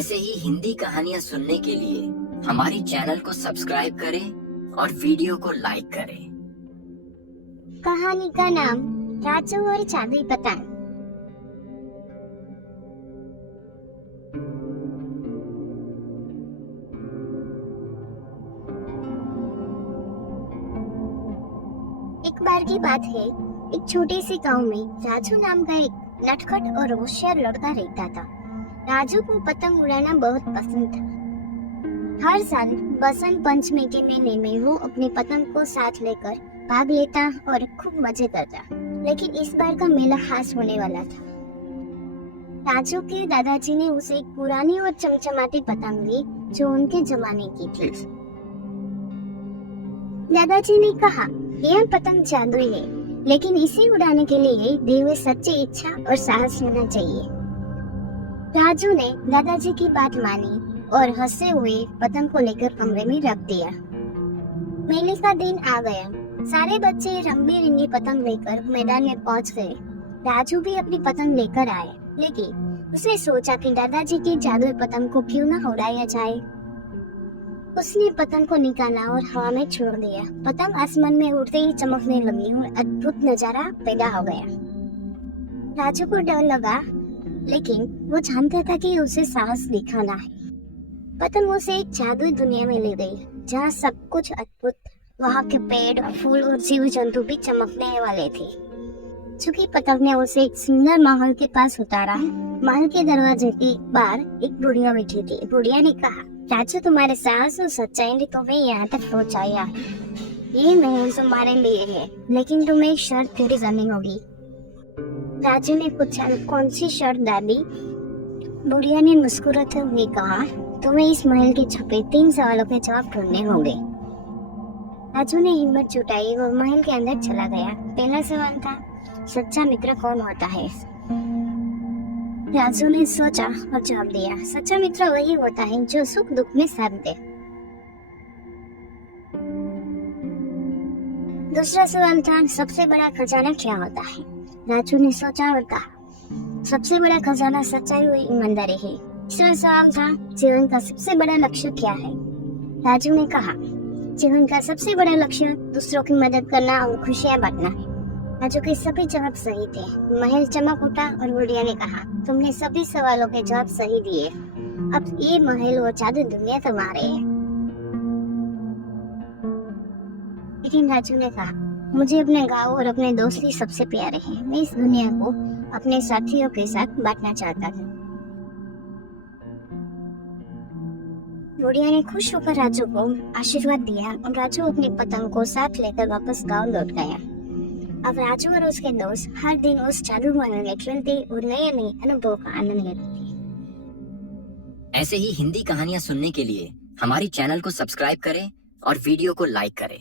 ऐसे ही हिंदी कहानियाँ सुनने के लिए हमारे चैनल को सब्सक्राइब करें और वीडियो को लाइक करें। कहानी का नाम राजू और जादुई पतंग। एक बार की बात है, एक छोटे से गांव में राजू नाम का एक नटखट और होशियार लड़का रहता था। राजू को पतंग उड़ाना बहुत पसंद था। हर साल बसंत पंचमी के महीने में वो अपनी पतंग को साथ लेकर भाग लेता और खूब मजे करता। लेकिन इस बार का मेला खास होने वाला था। राजू के दादाजी ने उसे एक पुरानी और चमचमाती पतंग दी जो उनके जमाने की थी। दादाजी ने कहा, यह पतंग जादुई है, लेकिन इसे उड़ाने के लिए दिल में सच्ची इच्छा और साहस होना चाहिए। राजू ने दादाजी की बात मानी और हंसते हुए पतंग को लेकर कमरे में रख दिया। मेले का दिन आ गया। सारे बच्चे रंग बिरंगी पतंग लेकर मैदान में पहुंच गए। राजू भी अपनी पतंग लेकर आए, लेकिन उसने सोचा कि दादाजी की जादुई पतंग को क्यों न उड़ाया जाए। उसने पतंग को निकाला और हवा में छोड़ दिया। पतंग आसमान में उड़ते ही चमकने लगी और अद्भुत नजारा पैदा हो गया। राजू को डर लगा, लेकिन वो जानता था कि उसे साहस दिखाना है। पतंग उसे एक जादुई दुनिया में ले गई, जहाँ सब कुछ अद्भुत। वहाँ के पेड़, फूल और जीव जंतु भी चमकने वाले थे। चूंकि पतंग ने उसे एक सुंदर महल के पास उतारा। महल के दरवाजे के बाहर एक बुढ़िया बैठी थी। बुढ़िया ने कहा, राजू, तुम्हारे साहस और सच्चाई ने तुम्हें यहाँ तक पहुँचाया। ये महल तुम्हारे लिए है, लेकिन तुम्हें एक शर्त पूरी करनी होगी। राजू ने पूछा, कौन सी शर्त दादी? बुढ़िया ने मुस्कुराते हुए कहा, तुम्हें इस महल के छुपे 3 सवालों के जवाब ढूंढने होंगे। राजू ने हिम्मत जुटाई और महल के अंदर चला गया। पहला सवाल था, सच्चा मित्र कौन होता है? राजू ने सोचा और जवाब दिया, सच्चा मित्र वही होता है जो सुख दुख में साथ दे। दूसरा सवाल था, सबसे बड़ा खजाना क्या होता है? राजू ने सोचा और कहा, सबसे बड़ा खजाना सच्चाई और ईमानदारी है। तीसरा सवाल था, जीवन का सबसे बड़ा लक्ष्य क्या है? राजू ने कहा, जीवन का सबसे बड़ा लक्ष्य दूसरों की मदद करना और खुशियां बांटना है। राजू के सभी जवाब सही थे। महल चमक उठा और बुढ़िया ने कहा, तुमने सभी सवालों के जवाब सही दिए। अब ये महल और जादू दुनिया तुम्हारे है। लेकिन राजू ने कहा, मुझे अपने गांव और अपने दोस्त ही सबसे प्यारे हैं। मैं इस दुनिया को अपने साथियों के साथ बांटना चाहता हूँ। बुढ़िया ने खुश होकर राजू को आशीर्वाद दिया और राजू अपनी पतंग को साथ लेकर वापस गांव लौट गया। अब राजू और उसके दोस्त हर दिन उस जादू महल में खेलते और नए नए अनुभव का आनंद लेते थे। ऐसे ही हिंदी कहानियाँ सुनने के लिए हमारे चैनल को सब्सक्राइब करें और वीडियो को लाइक करें।